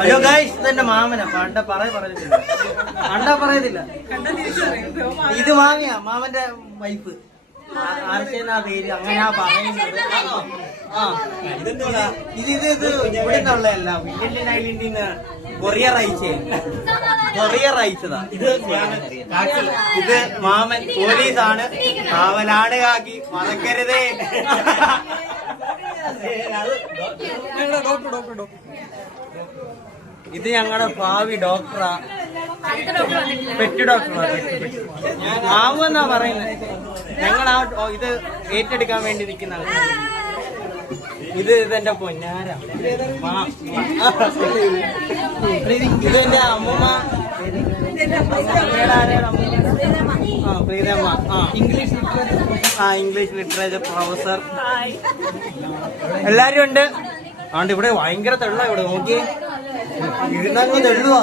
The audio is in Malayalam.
അയ്യോ ഗൈസ് ഇതെന്റെ മാമനാ. കണ്ടാ പറയത്തില്ല. ഇത് മാമിയാ, മാമന്റെ വൈഫ്. ആർച്ചേന്നാ പേര്, അങ്ങനെയാ പറയുന്നത്. ഇത് ഇവിടെ നിന്നുള്ളതല്ല, ഇന്ത്യൻ ഐലൻഡിൽ നിന്ന് കൊറിയർ അയച്ചതാ. ഇത് മാമൻ പോലീസാണ്, കാവലാണ് കാക്കി, മറക്കരുതേ. ഇത് ഞങ്ങളുടെ ഭാവി ഡോക്ടറാ, പെറ്റ് ഡോക്ടറാ. മാമെന്നാ പറയുന്നത്. ഞങ്ങൾ ഇത് ഏറ്റെടുക്കാൻ വേണ്ടി നിൽക്കുന്ന ആൾക്കാർ. ഇതെന്റെ പൊന്നാര. ഇതെന്റെ അമ്മൂമ്മ, പ്രീതമ്മ. English literature professor. എല്ലാരും ഉണ്ട്. അതുകൊണ്ട് ഇവിടെ ഭയങ്കര തെള്ള. ഇവിടെ നോക്കി ഇരുന്നങ്ങ് തെള്ളുവാ.